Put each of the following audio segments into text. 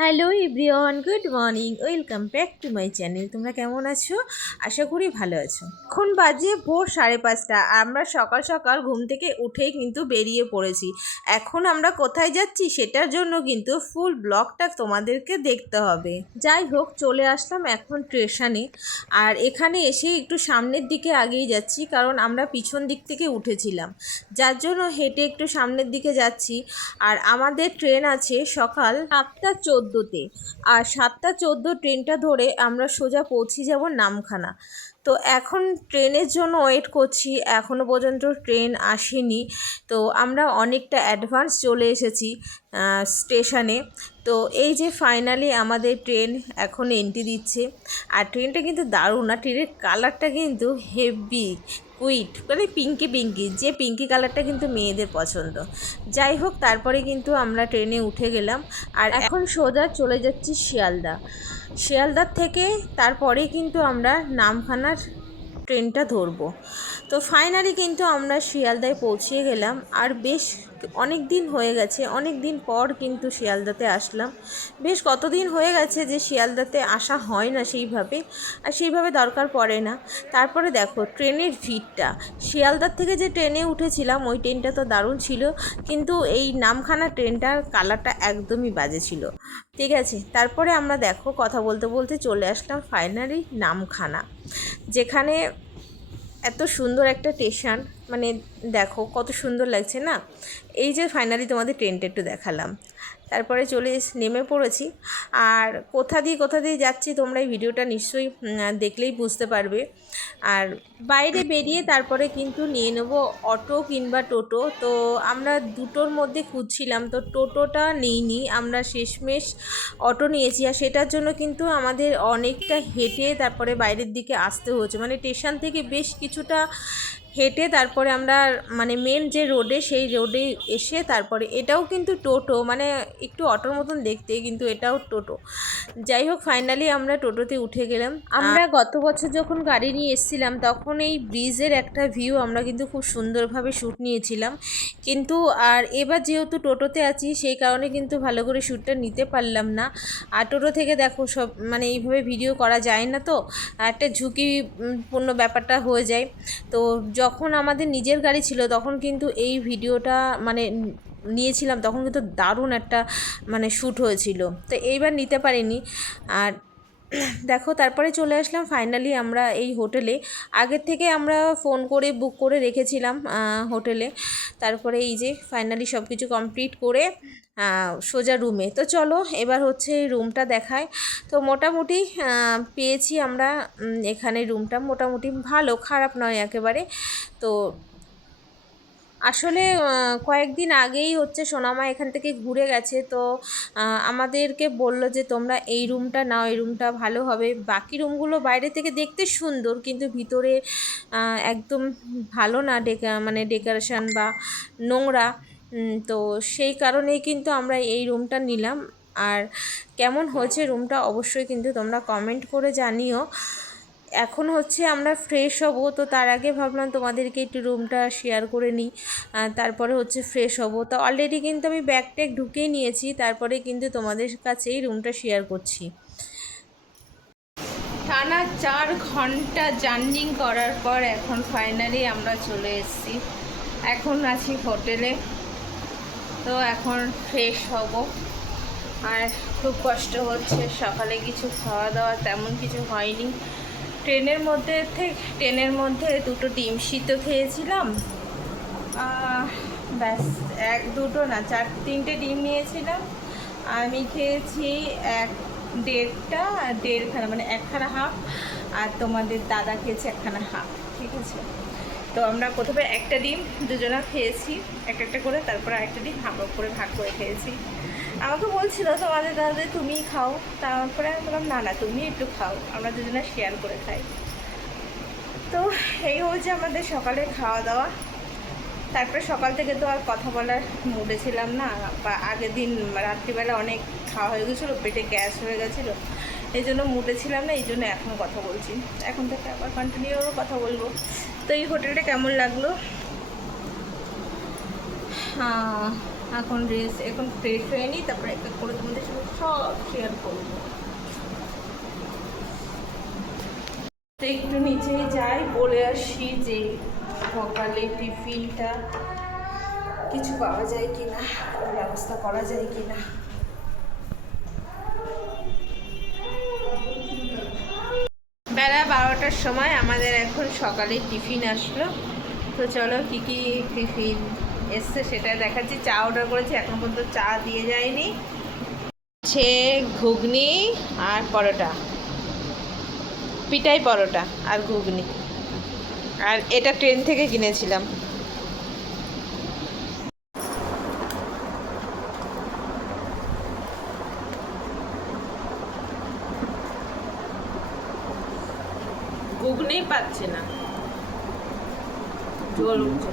Hello everyone, good morning, welcome back to my channel. তোমরা কেমন আছো? আশা করি ভালো আছো। এখন বাজে ভোর 5:30। আমরা সকাল সকাল ঘুম থেকে উঠেই কিন্তু বেরিয়ে পড়েছি। এখন আমরা কোথায় যাচ্ছি সেটার জন্য কিন্তু ফুল ব্লগটা তোমাদেরকে দেখতে হবে। যাই হোক, চলে আসলাম এখন স্টেশনে। আর এখানে এসে একটু সামনের দিকে আগেই যাচ্ছি, কারণ আমরা পিছন দিক থেকে উঠেছিলাম, যার জন্য হেঁটে একটু সামনের দিকে যাচ্ছি। আর আমাদের ট্রেন আছে সকাল 7:14-তে। আর 7:14 ট্রেনটা ধরে আমরা সোজা পৌঁছে যাব নামখানা। তো এখন ট্রেনের জন্য ওয়েট করছি, এখনও পর্যন্ত ট্রেন আসেনি। তো আমরা অনেকটা অ্যাডভান্স চলে এসেছি স্টেশনে। তো এই যে ফাইনালি আমাদের ট্রেন এখন এন্ট্রি দিচ্ছে। আর ট্রেনটা কিন্তু দারুণ, না ট্রেনের কালারটা কিন্তু হেভি কুইট, মানে পিঙ্কি পিঙ্কি, যে পিঙ্কি কালারটা কিন্তু মেয়েদের পছন্দ। যাই হোক, তারপরে কিন্তু আমরা ট্রেনে উঠে গেলাম। আর এখন সোজা চলে যাচ্ছি শিয়ালদা। শিয়ালদার থেকে তারপরে কিন্তু আমরা নামখানার ট্রেনটা ধরবো। তো ফাইনালি কিন্তু আমরা শিয়ালদায় পৌঁছে গেলাম। আর বেশ অনেক দিন হয়ে গেছে, অনেক দিন পর কিন্তু শিয়ালদাতে আসলাম। বেশ কতদিন হয়ে গেছে যে শিয়ালদাতে আসা হয় না সেইভাবে, আর সেইভাবে দরকার পড়ে না। তারপরে দেখো ট্রেনের ভিড়টা, শিয়ালদার থেকে যে ট্রেনে উঠেছিলাম ওই ট্রেনটা তো দারুণ ছিল, কিন্তু এই নামখানা ট্রেনটার কালারটা একদমই বাজে ছিল। ঠিক আছে, তারপরে আমরা দেখো কথা বলতে বলতে চলে আসলাম ফাইনালি নামখানা, যেখানে এত সুন্দর একটা স্টেশন। মানে দেখো কত সুন্দর লাগছে না। এই যে ফাইনালি তোমাদের ট্রেনটা একটু দেখালাম, তারপরে নেমে পড়েছি। আর কোথা দিয়ে যাচ্ছি তোমরা এই ভিডিওটা নিশ্চয়ই দেখলেই বুঝতে পারবে। আর বাইরে বেরিয়ে তারপরে কিন্তু নিয়ে নেব অটো কিংবা টোটো। তো আমরা দুটোর মধ্যে খুঁজছিলাম, তো টোটোটা নিইনি, আমরা শেষমেশ অটো নিয়েছি। আর সেটার জন্য কিন্তু আমাদের অনেকটা হেঁটে তারপরে বাইরের দিকে আসতে হয়েছে, মানে স্টেশন থেকে বেশ কিছুটা হেঁটে তারপরে আমরা মানে মেন যে রোডে সেই রোডে এসে তারপরে এটাও কিন্তু টোটো, মানে একটু অটোর মতন দেখতে, কিন্তু এটাও টোটো। যাই হোক, ফাইনালি আমরা টোটোতে উঠে গেলাম। আমরা গত বছর যখন গাড়ি নিয়ে এসেছিলাম তখন এই ব্রিজের একটা ভিউ আমরা কিন্তু খুব সুন্দরভাবে শ্যুট নিয়েছিলাম, কিন্তু আর এবার যেহেতু টোটোতে আছি সেই কারণে কিন্তু ভালো করে শ্যুটটা নিতে পারলাম না। আর টোটো থেকে দেখো সব মানে এইভাবে ভিডিও করা যায় না, তো একটা ঝুঁকিপূর্ণ ব্যাপারটা হয়ে যায়। তো যখন আমাদের নিজের গাড়ি ছিল তখন কিন্তু এই ভিডিওটা মানে নিয়েছিলাম, তখন কিন্তু দারুণ একটা মানে শ্যুট হয়েছিল। তো এইবার নিতে পারিনি। আর দেখো তারপরে চলে আসলাম ফাইনালি আমরা এই হোটেলে। আগের থেকে আমরা ফোন করে বুক করে রেখেছিলাম হোটেলে। তারপরে এই যে ফাইনালি সব কিছু কমপ্লিট করে সোজা রুমে। তো চলো এবার হচ্ছে রুমটা দেখায়। তো মোটামুটি পেয়েছি আমরা এখানে রুমটা মোটামুটি ভালো, খারাপ নয় একেবারে। তো আসলে কয়েকদিন আগেই হচ্ছে সোনামা এখান থেকে ঘুরে গেছে, তো আমাদেরকে বলল যে তোমরা এই রুমটা নাও, এই রুমটা ভালো হবে। বাকি রুমগুলো বাইরে থেকে দেখতে সুন্দর, কিন্তু ভিতরে একদম ভালো না, মানে ডেকোরেশন বা নোংরা। তো সেই কারণেই কিন্তু আমরা এই রুমটা নিলাম। আর কেমন হয়েছে রুমটা অবশ্যই কিন্তু তোমরা কমেন্ট করে জানিও। এখন হচ্ছে আমরা ফ্রেশ হব, তো তার আগে ভাবলাম তোমাদেরকে একটু রুমটা শেয়ার করে নিই, তারপরে হচ্ছে ফ্রেশ হব। তো অলরেডি কিন্তু আমি ব্যাগ ট্যাগ ঢুকিয়ে নিয়েছি, তারপরে কিন্তু তোমাদের কাছেই রুমটা শেয়ার করছি। টানা 4 ঘন্টা জার্নি করার পর এখন ফাইনালি আমরা চলে এসেছি। এখন আছি হোটেলে, তো এখন ফ্রেশ হব। আর খুব কষ্ট হচ্ছে, সকালে কিছু খাওয়া দাওয়া তেমন কিছু হয়নি। ট্রেনের মধ্যে 2টো ডিম সিদ্ধ খেয়েছিলাম, ব্যাস। 2টো না, 3টে ডিম নিয়েছিলাম। আমি খেয়েছি 1.5খানা, মানে 1খানা হাফ। আর তোমাদের দাদা খেয়েছে 1খানা হাফ। ঠিক আছে, তো আমরা প্রথমে একটা ডিম দুজনা খেয়েছি একটা করে, তারপরে আরেকটা ডিম হাফ করে ভাগ করে খেয়েছি। আমাকে বলছিল তোমাদের দাদা তুমিই খাও, তারপরে আমি বললাম না না তুমি একটু খাও, আমরা দুজনে শেয়ার করে খাই। তো এই হচ্ছে আমাদের সকালে খাওয়া দাওয়া। তারপরে সকাল থেকে তো আর কথা বলার মুডে ছিলাম না, বা আগের দিন রাত্রিবেলা অনেক খাওয়া হয়ে গেছিলো, পেটে গ্যাস হয়ে গেছিলো, এই জন্য মুডে ছিলাম না, এই জন্য এখন কথা বলছি। এখন থেকে আবার কন্টিনিউ কথা বলবো। তো এই হোটেলটা কেমন লাগলো এখন ফ্রেশ হয়ে নিই, তারপরে এক এক করে তোমাদের সাথে সব শেয়ার করবো। তো একটু নিচে যাই, বলে আসি যে সকালে টিফিনটা কিছু পাওয়া যায় কি না, ব্যবস্থা করা যায় কি না। বেলা 12টার সময় আমাদের এখন সকালে টিফিন আসলো। তো চলো কী কী টিফিন এসছে সেটা দেখাচ্ছি। চা অর্ডার করেছি, এখন পর্যন্ত চা দিয়ে যায়নি। সে ঘুগনি আর পরোটা, পিঠাই পরোটা আর ঘুগনি। আর এটা ট্রেন থেকে কিনেছিলাম। ঘুগনি পাচ্ছে না, ঝোল উঠছে।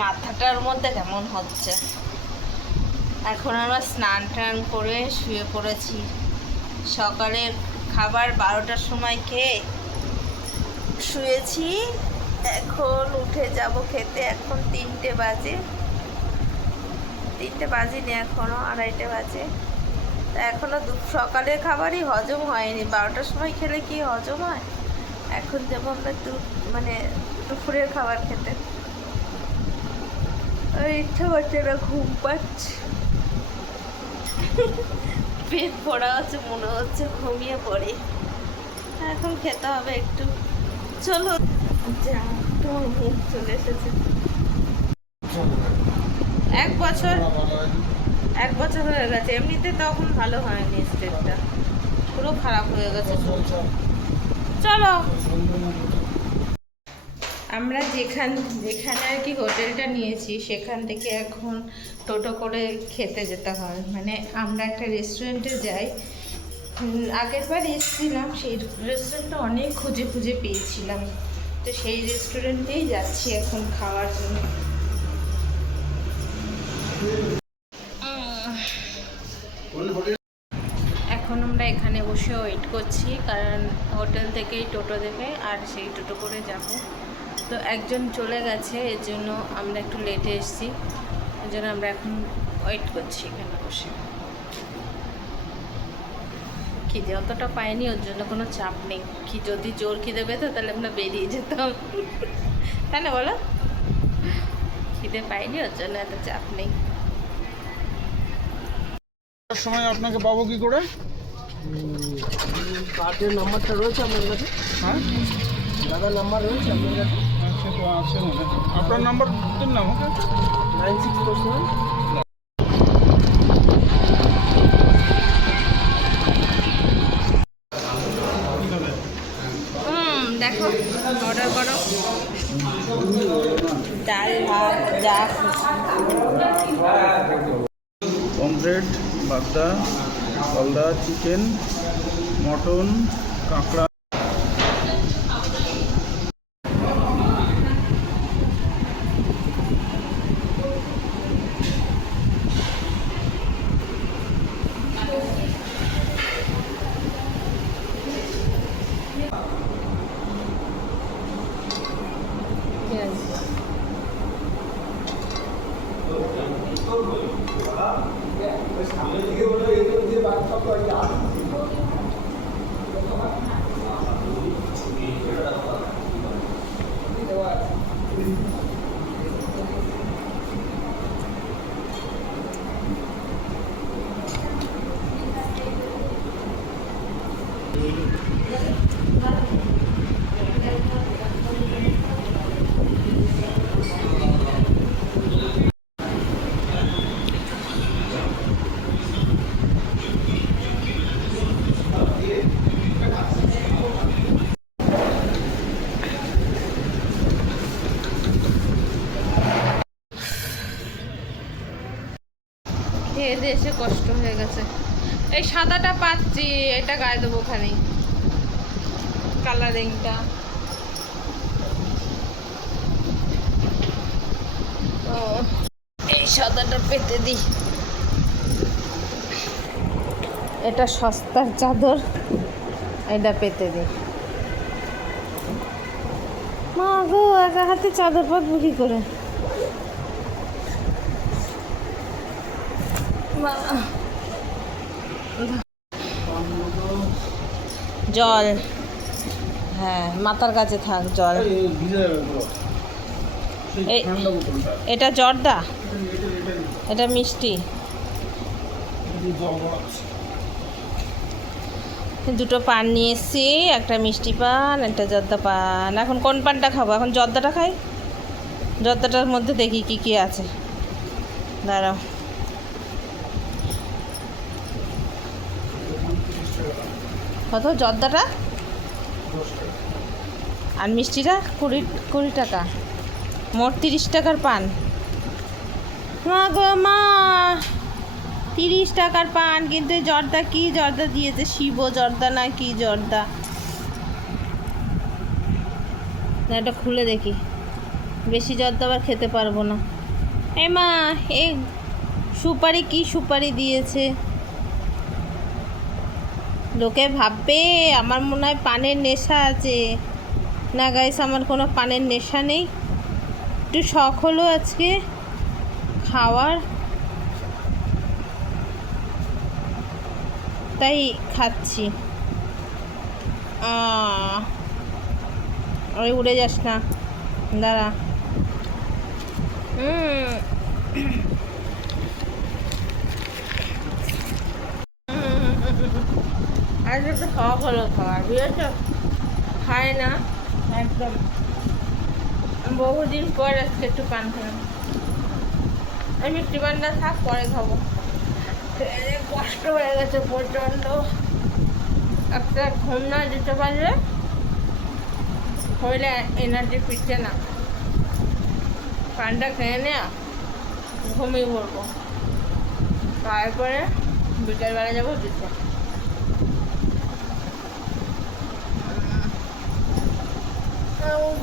মাথাটার মধ্যে কেমন হচ্ছে। এখন আমরা স্নান টান করে শুয়ে পড়েছি। সকালের খাবার 12টার সময় খেয়ে শুয়েছি। এখন উঠে যাব খেতে। এখন 3টে বাজে, 3টে বাজেনি এখনও, 2:30 বাজে। তা এখনও সকালের খাবারই হজম হয়নি। 12টার সময় খেলে কি হজম হয়? এখন যাবো আমরা দুপুরের খাবার খেতে। আর ইচ্ছা করছে না, ঘুম পাচ্ছে, পেট পড়া হচ্ছে, মনে হচ্ছে ঘুমিয়ে পড়ে। এখন খেতে হবে একটু। চলো যা, তোমার মুখ চলে এসেছে। 1 বছর হয়ে গেছে। এমনিতে তখন ভালো হয়নি, স্টেটটা পুরো খারাপ হয়ে গেছে। চলো আমরা যেখানে আর কি হোটেলটা নিয়েছি সেখান থেকে এখন টোটো করে খেতে যেতে হয়। মানে আমরা একটা রেস্টুরেন্টে যাই। আগের বার এসেছিলাম, সেই রেস্টুরেন্টটা অনেক খুঁজে খুঁজে পেয়েছিলাম। তো সেই রেস্টুরেন্টেই যাচ্ছি এখন খাওয়ার জন্য। এখন আমরা এখানে বসে ওয়েট করছি, কারণ হোটেল থেকেই টোটো দেবে আর সেই টোটো করে যাব। তো একজন চলে গেছে, এর জন্য আমরা একটু লেটে এসেছি। এর জন্য আমরা এখন ওয়েট করছি এখানে বসে। খিদে অতটা পাইনি, ওর জন্য কোনো চাপ নেই। কি যদি জোর খিদে পেত তাহলে আমরা বেরিয়ে যেতাম, তাই না বলো? খিদে পাইনি, ওর জন্য এত চাপ নেই। সময় আপনাকে পাবো কি করে? কার্ডের নাম্বারটা রয়েছে আপনার কাছে? হ্যাঁ দাদার নাম্বার রয়েছে আপনার কাছে? আচ্ছা, তো আছে মনে হয়। আপনার নাম্বার দিন না আমাকে। 9647। দেখো অর্ডার করো, ডাল ভাত যা অমলেট, বাগদা, গলদা, চিকেন, মটন, কাঁকড়া। খেয়ে দিয়ে এসে কষ্ট হয়ে গেছে। এই সাদাটা পাচ্ছি, এটা গায়ে দেবো ওখানেই, কালারিংটা। তো এই সাদাটা পেতে দিই। এটা সস্তার চাদর, এটা পেতে দিই। মা গো, একা হাতে চাদর পাতবো কি করে? মা, জল, হ্যাঁ মাথার কাছে থাক জল। এটা জর্দা, এটা মিষ্টি। দুটো পান নিয়ে এসছি, একটা মিষ্টি পান, একটা জর্দা পান। এখন কোন পানটা খাবো? এখন জর্দাটা খাই। জর্দাটার মধ্যে দেখি কি কি আছে, দাঁড়াও। কত জর্দাটা? আর মিষ্টিটা 20 টাকা, মোট 30 টাকার পান। মা গো মা, 30 টাকার পান, কিন্তু এই জর্দা কি জর্দা দিয়েছে? শিব জর্দা না কি জর্দা? না এটা খুলে দেখি, বেশি জর্দা আবার খেতে পারবো না। এ মা, এই সুপারি কি সুপারি দিয়েছে? লোকে ভাববে আমার মনে হয় পানের নেশা আছে। না গাইস, আমার কোনো পানের নেশা নেই, একটু শখ হলো আজকে খাওয়ার, তাই খাচ্ছি। ওই উড়ে যাস না, দাঁড়া। আজকে তো শখ হলো খাওয়ার, বুঝেছো? খায় না একদম, বহুদিন পর আজকে একটু পান খেলাম। আমি মিষ্টি পানটা থাক, পরে খাবো। কষ্ট হয়ে গেছে প্রচণ্ড, একটা ঘুম না দিতে পারলে হইলে এনার্জি ফিরছে না। পানটা খেয়ে নেয়া, ঘুমিয়ে পড়বো, তারপরে বিকেলবেলা যাবো দিতে।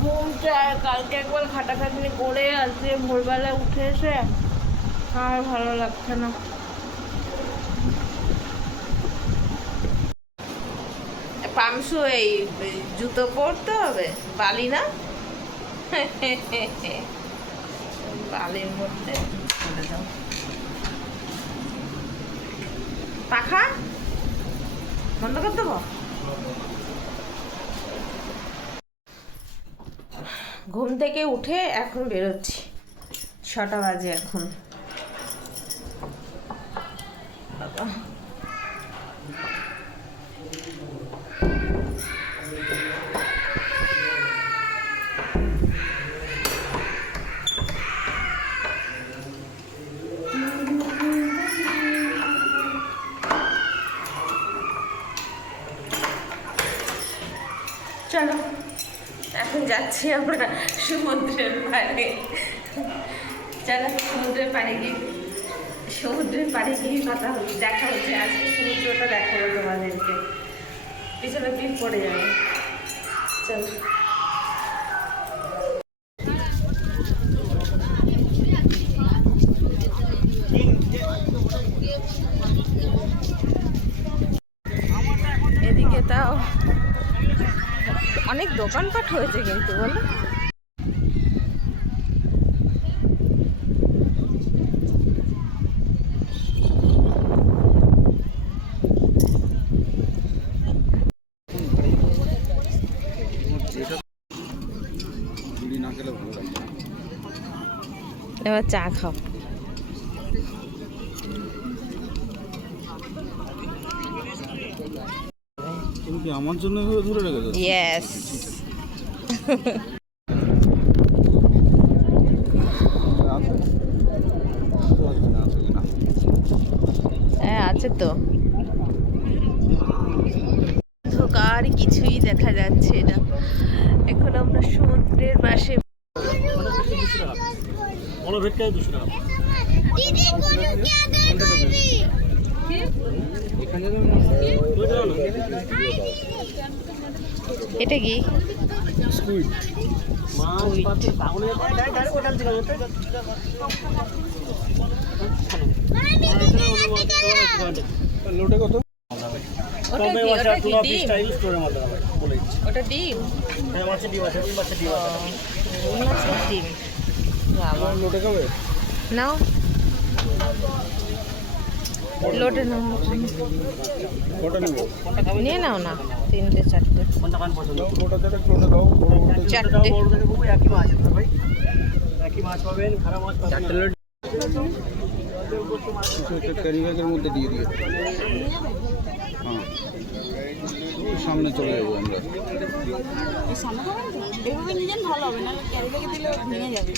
ঘুম চায়, কালকে একবার খাটাখাটনি করে আজকে ভোরবেলা উঠে এসে আর ভালো লাগছে না। পামসু, এই জুতো পরতে হবে, বালি না? বালির মধ্যে করে দাও। পাখা বন্ধ করে দেবো। ঘুম থেকে উঠে এখন বেরোচ্ছি, 6টা বাজে এখন। বাবা, চলো এখন যাচ্ছি আমরা সমুদ্রের পাড়ে। চলো সমুদ্রের পাড়ে গিয়ে কথা হচ্ছে, দেখা হচ্ছে। আজকে সমুদ্রটা দেখাবো তোমাদেরকে, পিছনে ক্লিপ পড়ে যাবে। চলো এদিকে, তাও অনেক দোকানপাট হয়েছে কিন্তু, বলো। এবার চা খাও। তুমি কি আমার জন্য ধরে রেখেছো? ইয়েস। হ্যাঁ আছে তো, অন্ধকার, কিছুই দেখা যাচ্ছে না। এখন আমরা সমুদ্রের পাশে। এটা কি? লোটে কত? ওটা কি ওটা কি ডিম ওটা ডিম রুই মাছের ডিম বাবা লোটে খাবে? নাও লোটে নাও ওটা নেবো। নিয়ে নাও না 3টে 4টে ওটা থেকে লোটে দাও, বড় বড়। 4টে কিছু একটা ক্যারি ব্যাগের মধ্যে দিয়ে দিয়ে। হ্যাঁ, ওই সামনে চলে যাবো আমরা। এভাবে নিয়ে যান ভালো হবে, না ক্যারি ব্যাগে দিলে ভেঙে যাবে।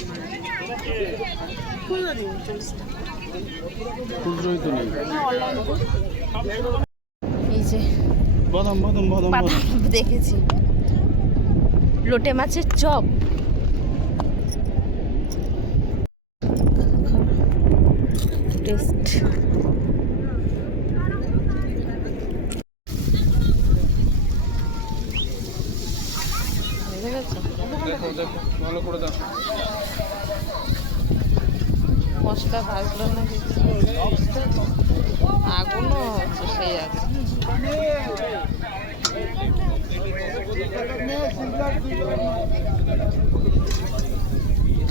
খুচরোই তো নেই। এই যে বাদাম বাদাম বাদাম বাদাম। বাদাম দেখেছি, লোটে মাছের চপ, টেস্ট। দেখো দেখো ভালো করে দেখো। মশলা ভাজলো না কিছু, আগুনও হচ্ছে সেই আছে।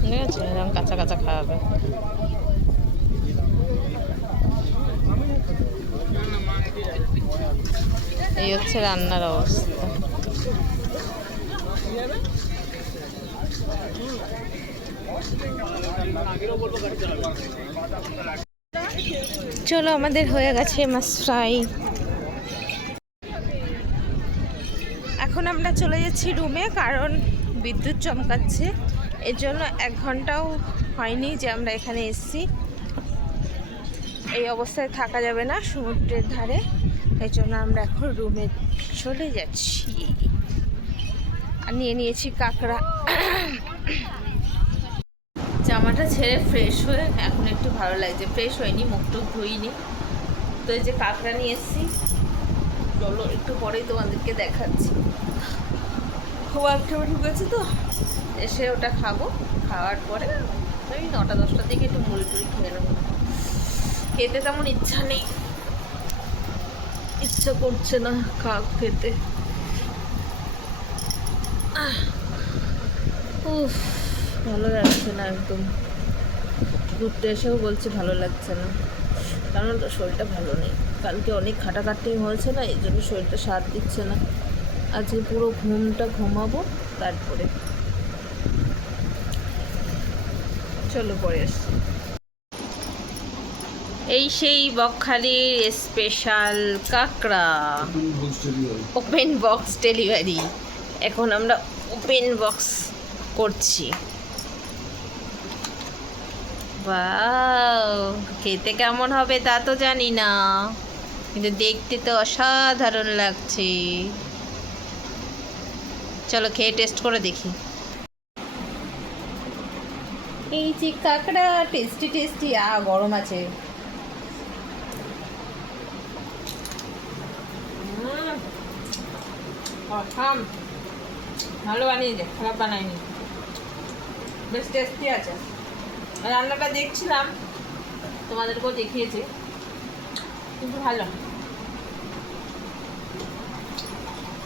ঠিক আছে, এরকম কাঁচা কাঁচা খাওয়াবে। এই হচ্ছে রান্নার অবস্থা। চলো, আমাদের হয়ে গেছে মাছ ফ্রাই। এখন আমরা চলে যাচ্ছি রুমে, কারণ বিদ্যুৎ চমকাচ্ছে। এর জন্য 1 ঘন্টাও হয়নি যে আমরা এখানে এসেছি। এই অবস্থায় থাকা যাবে না সমুদ্রের ধারে, এই জন্য আমরা এখন রুমে চলে যাচ্ছি। আর নিয়ে নিয়েছি কাঁকড়া। জামাটা ছেড়ে ফ্রেশ হয়ে এখন একটু ভালো লাগছে। ফ্রেশ হয়নি, মুখ টুক ধুইনি। তো এই যে কাঁকড়া নিয়ে এসেছি, চলো একটু পরেই তোমাদেরকে দেখাচ্ছি। খাবার খেয়ে ঢুকেছে তো, এসে ওটা খাবো। খাওয়ার পরে ওই 9টা-10টার দিকে একটু মুড়ি টুড়ি খেয়ে নেবো। খেতে তেমন ইচ্ছা নেই, ইচ্ছা করছে না খেতে। উফ, ভালো লাগছে না একদম। ঘুরতে এসেও বলছি ভালো লাগছে না, কারণ তো শরীরটা ভালো নেই। কালকে অনেক খাটাখাটি হয়েছে না, এই জন্য শরীরটা সাথ দিচ্ছে না। আজকে পুরো ঘুমাবো, তারপরে চলো পরে আসছি। এই সেই বকখালির স্পেশাল কাঁকড়া, ওপেন বক্স ডেলিভারি। এখন আমরা ওপেন বক্স করছি। বাহ, খেতে কেমন হবে তা তো জানি না, কিন্তু দেখতে তো অসাধারণ লাগছে। চলো খেয়ে টেস্ট করে দেখি। এই যে কাঁকড়া, টেস্টি টেস্টি। গরম আছে। ভালো বানিয়েছে, খারাপ বানায়নি, বেশ টেস্টি আছে। রান্নাটা দেখছিলাম, তোমাদেরকেও দেখিয়েছি, কিন্তু ভালো,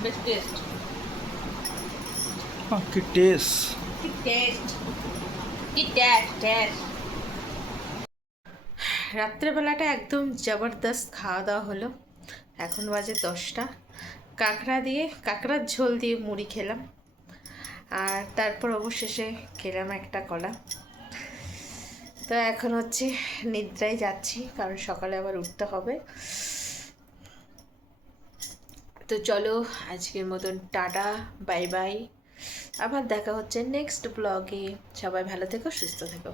বেশ টেস্ট। কি টেস্ট, কি টেস্ট, কি টেস্ট। রাত্রেবেলাটা একদম জবরদস্ত খাওয়া দাওয়া হলো। এখন বাজে 10টা। কাঁকড়ার ঝোল দিয়ে মুড়ি খেলাম, আর তারপর অবশেষে খেলাম একটা কলা। তো এখন হচ্ছে নিদ্রায় যাচ্ছি, কারণ সকালে আবার উঠতে হবে। তো চলো, আজকের মতন টাটা, বাই বাই। আবার দেখা হচ্ছে নেক্সট ব্লগে। সবাই ভালো থেকো, সুস্থ থেকো।